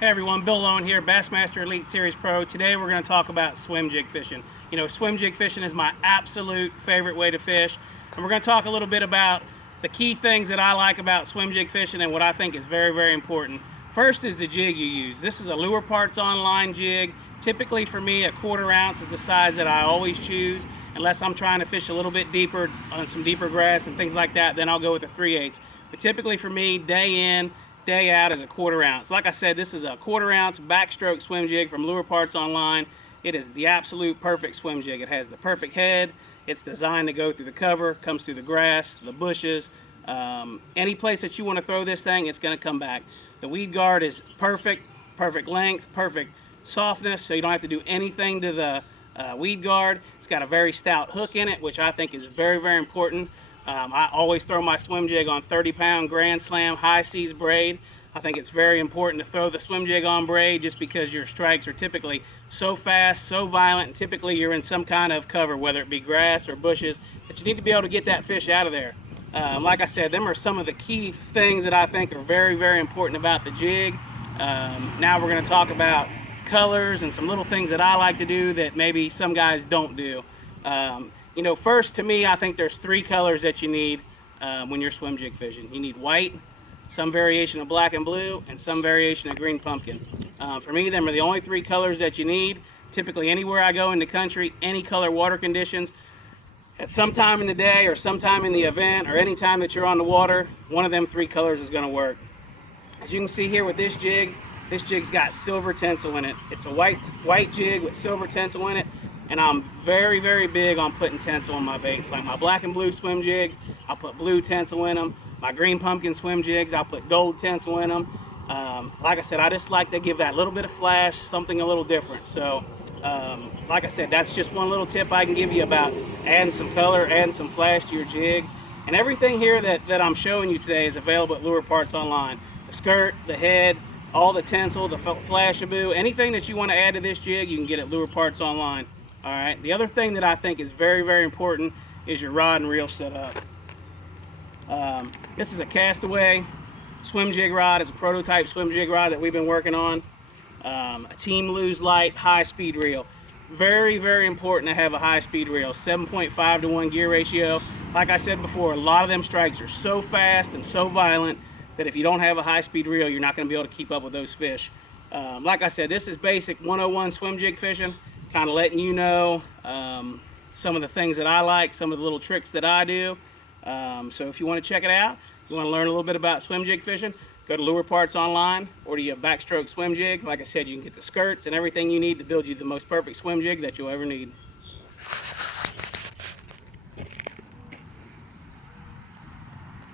Hey everyone, Bill Lowen here, Bassmaster Elite Series Pro. Today we're going to talk about swim jig fishing. You know, swim jig fishing is my absolute favorite way to fish. And we're going to talk a little bit about the key things that I like about swim jig fishing and what I think is very, very important. First is the jig you use. This is a Lure Parts Online jig. Typically for me, a 1/4 ounce is the size that I always choose. Unless I'm trying to fish a little bit deeper on some deeper grass and things like that, then I'll go with a 3/8. But typically for me, day in, day out is a 1/4 ounce. Like I said, this is a 1/4 ounce backstroke swim jig from Lure Parts Online. It is the absolute perfect swim jig. It has the perfect head. It's designed to go through the cover, comes through the grass, the bushes. Any place that you want to throw this thing, it's going to come back. The weed guard is perfect, perfect length, perfect softness, so you don't have to do anything to the weed guard. It's got a very stout hook in it, which I think is very, very important. I always throw my swim jig on 30-pound Grand Slam high seas braid. I think it's very important to throw the swim jig on braid just because your strikes are typically so fast, so violent, and typically you're in some kind of cover, whether it be grass or bushes, that you need to be able to get that fish out of there. Like I said, them are some of the key things that I think are very, very important about the jig. Now we're going to talk about colors and some little things that I like to do that maybe some guys don't do. You know, first, to me, I think there's 3 colors that you need when you're swim jig fishing. You need white, some variation of black and blue, and some variation of green pumpkin. For me, them are the only 3 colors that you need. Typically, anywhere I go in the country, any color water conditions, at some time in the day or sometime in the event or any time that you're on the water, one of them 3 colors is going to work. As you can see here with this jig's got silver tinsel in it. It's a white jig with silver tinsel in it. And I'm very, very big on putting tinsel on my baits. Like my black and blue swim jigs, I'll put blue tinsel in them. My green pumpkin swim jigs, I'll put gold tinsel in them. Like I said, I just like to give that little bit of flash, something a little different. So, like I said, that's just one little tip I can give you about adding some color, adding some flash to your jig. And everything here that I'm showing you today is available at Lure Parts Online. The skirt, the head, all the tinsel, the flashaboo, anything that you want to add to this jig, you can get at Lure Parts Online. All right. The other thing that I think is very, very important is your rod and reel setup. This is a Castaway swim jig rod. It's a prototype swim jig rod that we've been working on. A Team Lose Light high-speed reel. Very, very important to have a high-speed reel. 7.5 to 1 gear ratio. Like I said before, a lot of them strikes are so fast and so violent that if you don't have a high-speed reel, you're not going to be able to keep up with those fish. Like I said, this is basic 101 swim jig fishing. Kind of letting you know some of the things that I like, some of the little tricks that I do. So if you want to check it out, you want to learn a little bit about swim jig fishing, go to Lure Parts Online, order you a backstroke swim jig. Like I said, you can get the skirts and everything you need to build you the most perfect swim jig that you'll ever need.